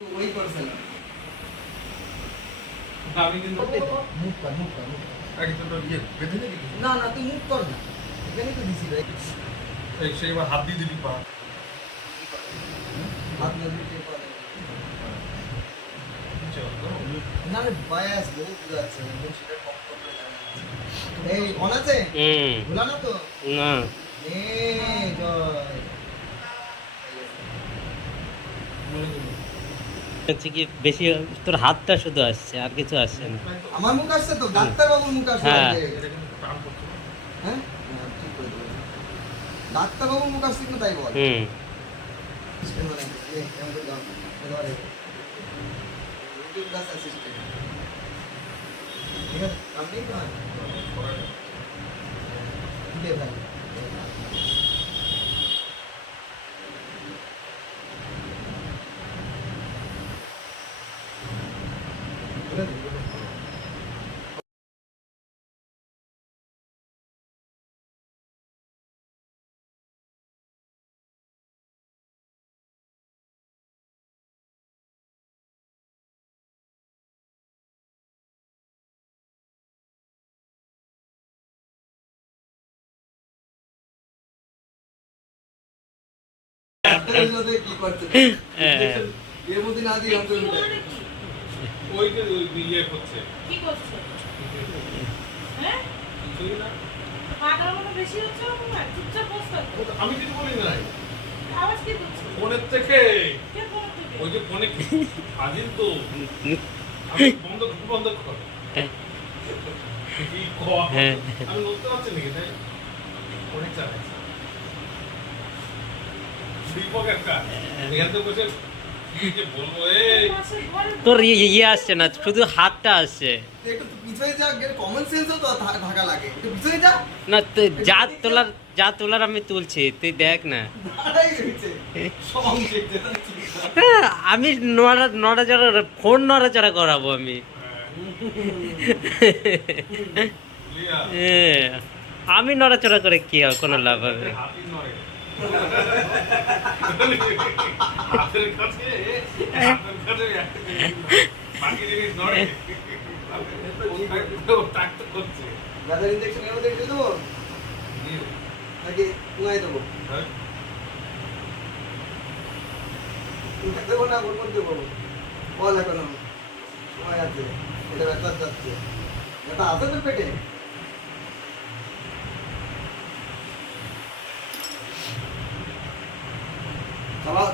ওই করছে না। আমি কিন্তু মুখ কর, মুখ কর, মুখ কর। একদম ইয়ে বেঁধে নাকি না না তুই মুখ কর না, এখানে তো দিছি ভাই। এই সেই এবার হাত দিয়ে দিবি পা হাত না দিতে পারে নিচে অন্তর না রে, বায়াস বহুত যাচ্ছে, একদম সেটা কম করতে জানা। এই অন আছে ভুলা না তো না এ জয় হচ্ছে কি বেশি তোর হাতটা শুধু আসছে আর কিছু আসছে না। আমার মুখ আসছে তো, ডাক্তার বাবুর মুখ আসছে। হ্যাঁ। এটা কিন্তু টান করছে না হ্যাঁ হ্যাঁ, ঠিক করে দেবো। ডাক্তার বাবুর মুখ আসছে কিনা তাই বল। হুম সিস্টেম মানে এই কেমন করে দাও ধরে ইউটিউব ক্লাস অ্যাসিস্ট্যান্ট, ঠিক আছে আপনি তো দে ভাই। ডাক্তারের সাথে কি করতে এর মধ্যে না দিয়ে অন্তর উঠে ওই যে ওই ইয়ে করছে কি করছো? হ্যাঁ? কিছুই না পাগল মতো বেশি হচ্ছে না, চুপচাপ বস থাকো। ও তো আমি কিছু বলি নাই আওয়াজ কি করছো? ফোনের থেকে কে ফোন থেকে? ওই যে ফোনে হাজির তো আমি বন্ধ কর কি কর আমি বলতে পারছি নাকি তাই অনেক চালাইছি দীপক একটা এখান থেকে বসে কি যে বলবো এই মাসের পরে তোর ইয়ে আসছে না, শুধু হাতটা আসছে একটু পিছনে যা, কমন সেন্সও তো থাকা লাগে, একটু পিছনে যা। না। যা তোলার আমি তুলছি, তুই দেখ না। দাঁড়াই রয়েছে সব দেখতে যাচ্ছি। হ্যাঁ, আমি নড়াচড়া ফোন নড়াচড়া করাবো আমি। লিয়া হ্যাঁ, আমি নড়াচড়া করে কি হবে, কোনো লাভ হবে? হাতি নয় হাতের কাছে বাকি জিনিস নয় টাক তো করছে গাদার ইনজেকশন এর মধ্যে দিয়ে দেবো নাকি উঙাই দেবো? হ্যাঁ উঙাই দেবো না ওর মধ্যে দেবো? বল এখনো সময় আছে, এটা ব্যথা যাচ্ছে, ব্যথা আছে তোর পেটে?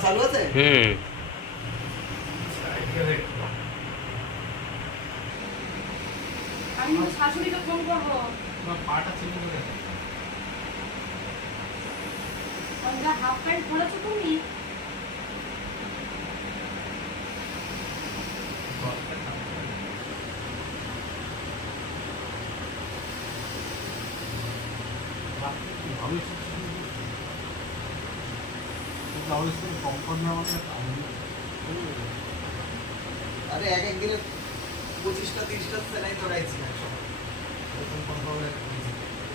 চালু আছে? হুম আমি তো শাশুড়িকে ফোন করবো। পাটা ছিল আমরা হাফ প্যান্ট পরেছো তুমি? আরে এক একদিনে 25টা 30টা সেলাই করাইছি একসময়।